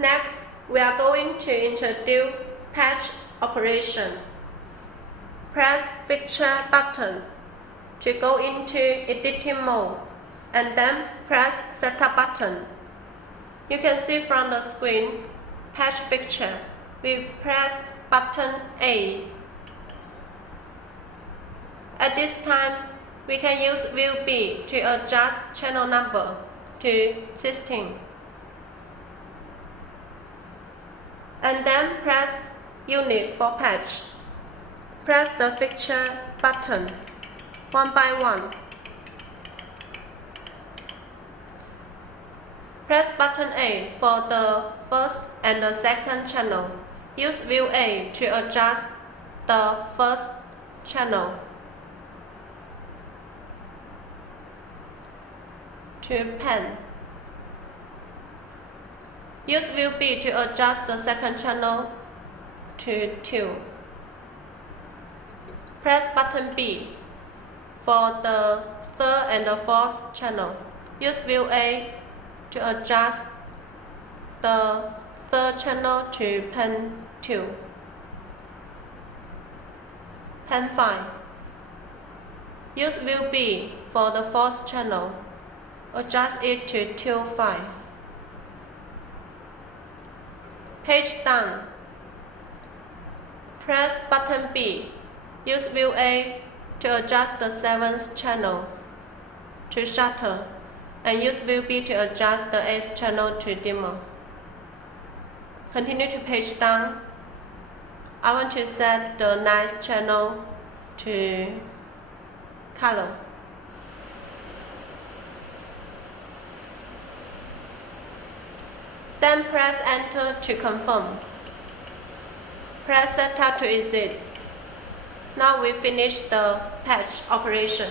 Next, we are going to introduce patch operation. Press Fixture button to go into editing mode, and then press Setup button. You can see from the screen, Patch Fixture. We press button A. At this time, we can use View B to adjust channel number to 16. And then press Unit for patch. Press the Fixture button one by one. Press button A for the first and the second channel. Use View A to adjust the first channel to pen. Use View B to adjust the second channel to 2. Press button B for the third and the fourth channel. Use View A to adjust the third channel to pen 2. Pen 5. Use View B for the fourth channel. Adjust it to 2.5. Page done. Press button B. Use View A to adjust the 7th channel to shutter, and use View B to adjust the 8th channel to dimmer. Continue to page down. I want to set the 9th channel to color. Then press Enter to confirm. Press Setup to exit. Now we finish the patch operation.